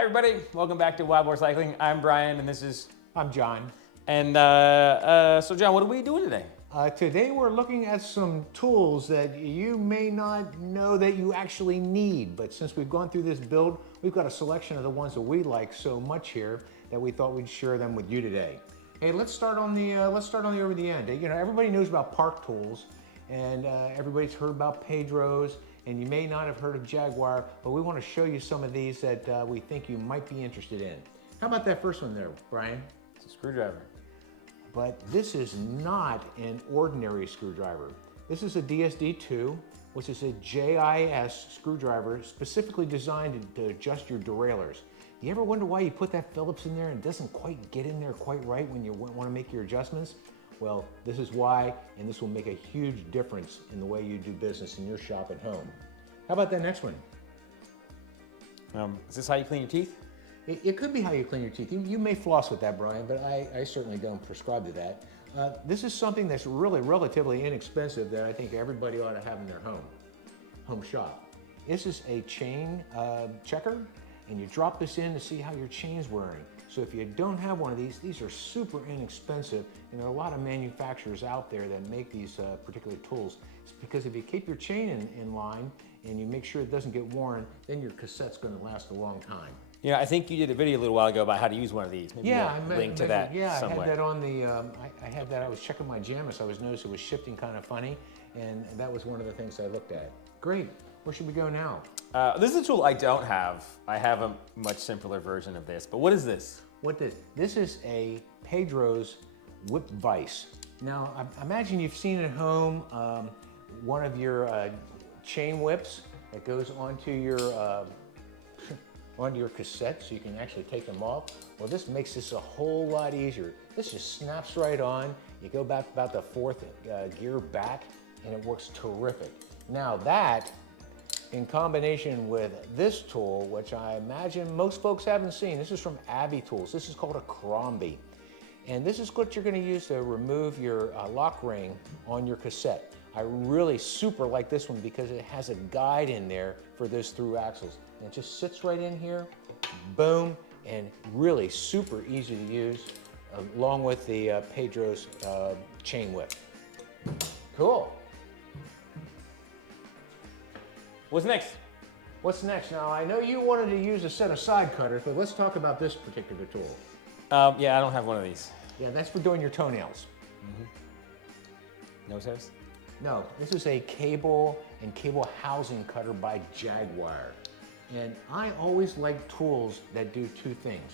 Hi everybody, welcome back to Wild Boar Cycling. I'm Brian and this is... I'm John. And so John, what are we doing today? Today we're looking at some tools that you may not know that you actually need, but since we've gone through this build, we've got a selection of the ones that we like so much here that we thought we'd share them with you today. Hey, let's start on the over the end. You know, everybody knows about Park Tools, and everybody's heard about Pedro's, and you may not have heard of Jaguar, but we want to show you some of these that we think you might be interested in. How about that first one there, Brian? It's a screwdriver. But this is not an ordinary screwdriver. This is a DSD2, which is a JIS screwdriver specifically designed to adjust your derailleurs. You ever wonder why you put that Phillips in there and it doesn't quite get in there quite right when you want to make your adjustments? Well, this is why, and this will make a huge difference in the way you do business in your shop at home. How about that next one? Is this how you clean your teeth? It could be how you clean your teeth. You may floss with that, Brian, but I certainly don't prescribe to that. This is something that's really relatively inexpensive that I think everybody ought to have in their home shop. This is a chain checker, and you drop this in to see how your chain's wearing. So if you don't have one of these are super inexpensive, and there are a lot of manufacturers out there that make these particular tools. It's because if you keep your chain in line and you make sure it doesn't get worn, then your cassette's going to last a long time. Yeah, I think you did a video a little while ago about how to use one of these. Maybe Yeah, we'll link to that somewhere. I had that on the, I had that, I was checking my Janus, I was noticing it was shifting kind of funny, and that was one of the things I looked at. Great, where should we go now? This is a tool I don't have. I have a much simpler version of this, but what is this? This is a Pedro's whip vise. Now, I imagine you've seen at home one of your chain whips that goes onto your cassette so you can actually take them off. Well, this makes this a whole lot easier. This just snaps right on. You go back about the fourth gear back and it works terrific. Now that, in combination with this tool, which I imagine most folks haven't seen, this is from Abbey Tools. This is called a Crombie. And this is what you're gonna use to remove your lock ring on your cassette. I really super like this one because it has a guide in there for those through axles. And it just sits right in here, boom, and really super easy to use, along with the Pedro's chain whip. Cool. What's next? What's next? Now, I know you wanted to use a set of side cutters, but let's talk about this particular tool. Yeah, I don't have one of these. Yeah, that's for doing your toenails. Nose hairs? No, this is a cable and cable housing cutter by Jaguar. And I always like tools that do two things.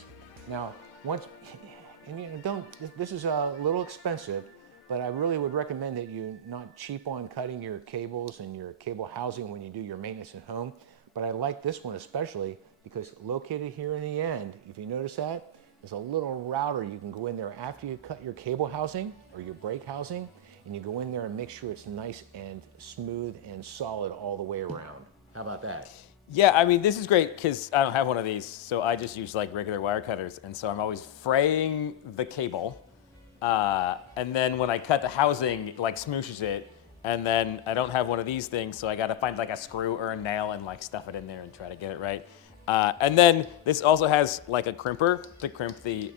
Now, and you know, this is a little expensive, but I really would recommend that you not cheap on cutting your cables and your cable housing when you do your maintenance at home. But I like this one especially because located here in the end, if you notice that, there's a little router you can go in there after you cut your cable housing or your brake housing, and you go in there and make sure it's nice and smooth and solid all the way around. How about that? Yeah, I mean, this is great because I don't have one of these, so I just use like regular wire cutters, and so I'm always fraying the cable, and then when I cut the housing, it like smooshes it, and then I don't have one of these things, so I gotta find like a screw or a nail and like stuff it in there and try to get it right. And then this also has like a crimper to crimp the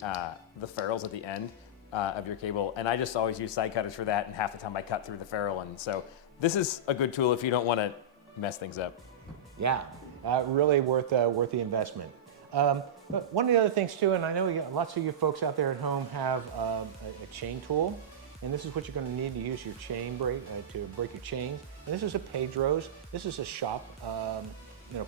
ferrules at the end of your cable, and I just always use side cutters for that, and half the time I cut through the ferrule, and so this is a good tool if you don't want to mess things up. Yeah, really worth the investment. But one of the other things too, and I know lots of you folks out there at home have a chain tool, and this is what you're going to need to use your chain brake to break your chain. And this is a Pedro's. This is a shop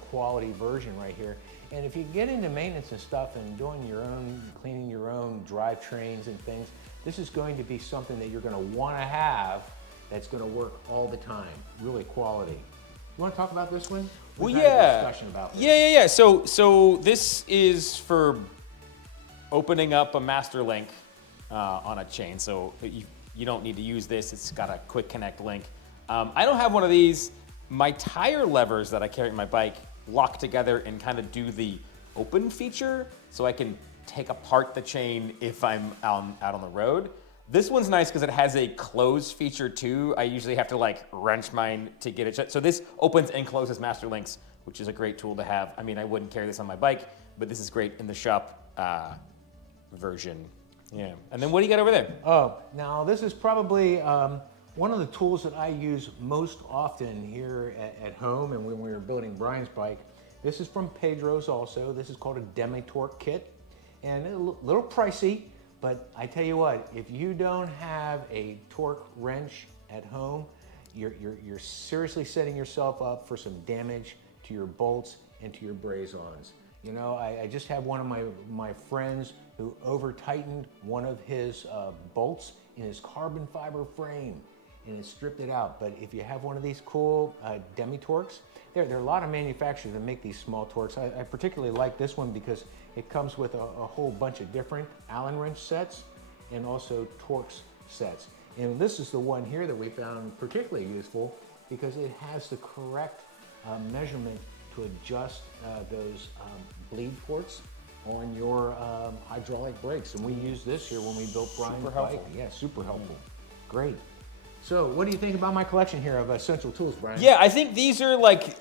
quality version right here. And if you get into maintenance and stuff and doing your own, cleaning your own drivetrains and things, this is going to be something that you're going to want to have that's going to work all the time. Really quality. You want to talk about this one? Well, We've had a yeah. discussion about this. Yeah. So this is for opening up a master link on a chain. So you don't need to use this. It's got a quick connect link. I don't have one of these. My tire levers that I carry on my bike lock together and kind of do the open feature, so I can take apart the chain if I'm out on the road. This one's nice because it has a close feature too. I usually have to like wrench mine to get it shut. So this opens and closes master links, which is a great tool to have. I mean, I wouldn't carry this on my bike, but this is great in the shop version. Yeah. And then what do you got over there? Oh, now this is probably one of the tools that I use most often here at home and when we were building Brian's bike. This is from Pedro's also. This is called a Demi-Torque kit. And a little pricey, but I tell you what, if you don't have a torque wrench at home, you're seriously setting yourself up for some damage to your bolts and to your braze-ons. You know, I just had one of my friends who over-tightened one of his bolts in his carbon fiber frame and it stripped it out. But if you have one of these cool Demi-Torques, there are a lot of manufacturers that make these small torques. I particularly like this one because it comes with a whole bunch of different Allen wrench sets and also Torx sets. And this is the one here that we found particularly useful because it has the correct measurement to adjust those bleed ports on your hydraulic brakes. And we used this here when we built Brian's bike. Yeah, super helpful. Great. So what do you think about my collection here of essential tools, Brian? Yeah, I think these are like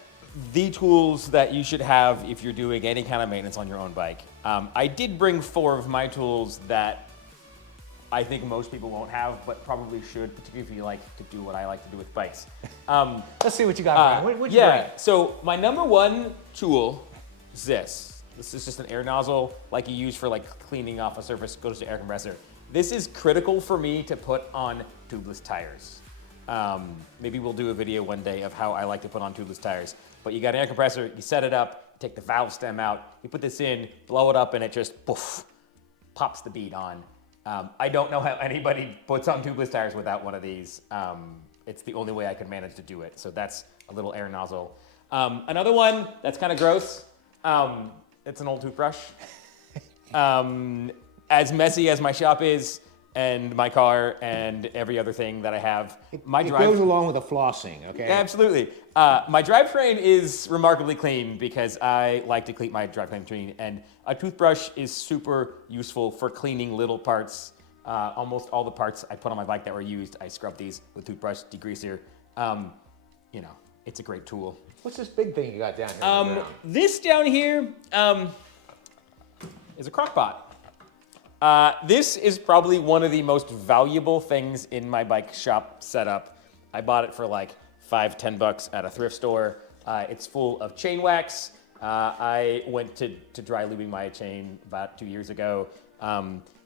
the tools that you should have if you're doing any kind of maintenance on your own bike. I did bring 4 of my tools that I think most people won't have, but probably should, particularly if you like to do what I like to do with bikes. Let's see what you got, Brian. What'd you bring? So my number 1 tool is this. This is just an air nozzle like you use for like cleaning off a surface, goes to air compressor. This is critical for me to put on tubeless tires. Maybe we'll do a video one day of how I like to put on tubeless tires. But you got an air compressor, you set it up, take the valve stem out, you put this in, blow it up, and it just poof, pops the bead on. I don't know how anybody puts on tubeless tires without one of these. It's the only way I could manage to do it. So that's a little air nozzle. Another one that's kind of gross. It's an old toothbrush. As messy as my shop is, and my car, and every other thing that I have, It goes along with the flossing, okay? Absolutely. My drivetrain is remarkably clean because I like to clean my drivetrain clean, and a toothbrush is super useful for cleaning little parts. Almost all the parts I put on my bike that were used, I scrub these with toothbrush, degreaser. You know, it's a great tool. What's this big thing you got down here on the ground? This down here is a crock pot. This is probably one of the most valuable things in my bike shop setup. I bought it for like $5-10 at a thrift store. It's full of chain wax. I went to dry lubing my chain about 2 years ago.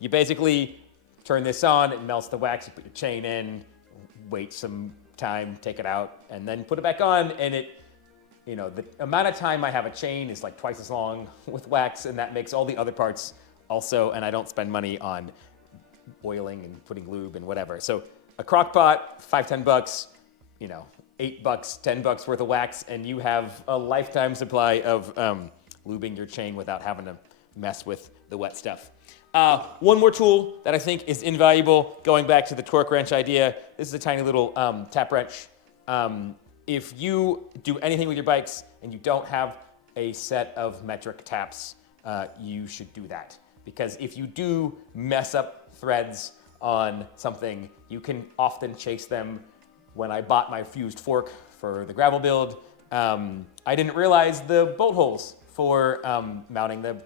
You basically turn this on, it melts the wax, you put your chain in, wait some time, take it out, and then put it back on, and it, you know, the amount of time I have a chain is like twice as long with wax, and that makes all the other parts also, and I don't spend money on oiling and putting lube and whatever. So a crock pot, $5-10, you know, $8, $10 worth of wax, and you have a lifetime supply of lubing your chain without having to mess with the wet stuff. One more tool that I think is invaluable, going back to the torque wrench idea, this is a tiny little tap wrench. If you do anything with your bikes and you don't have a set of metric taps, you should do that. Because if you do mess up threads on something, you can often chase them. When I bought my fused fork for the gravel build, I didn't realize the bolt holes for mounting the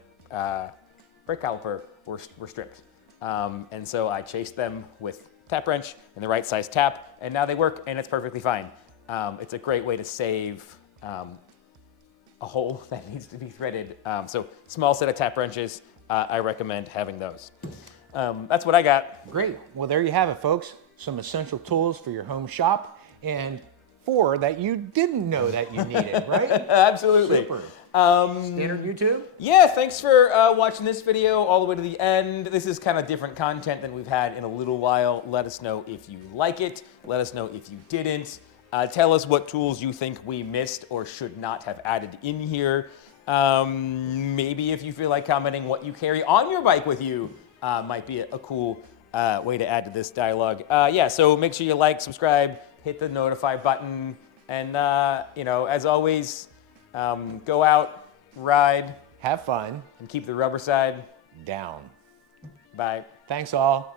brake caliper were stripped. And so I chased them with tap wrench and the right size tap, and now they work and it's perfectly fine. It's a great way to save a hole that needs to be threaded. So small set of tap wrenches, I recommend having those. That's what I got. Great. Well, there you have it, folks. Some essential tools for your home shop, and 4 that you didn't know that you needed, right? Absolutely. Super. Standard YouTube? Yeah, thanks for watching this video all the way to the end. This is kind of different content than we've had in a little while. Let us know if you like it. Let us know if you didn't. Tell us what tools you think we missed or should not have added in here. Maybe if you feel like commenting what you carry on your bike with you might be a cool way to add to this dialogue. Yeah, so make sure you like, subscribe, hit the notify button, and you know, as always, go out, ride, Have fun. and keep the rubber side Down. Bye. Thanks all.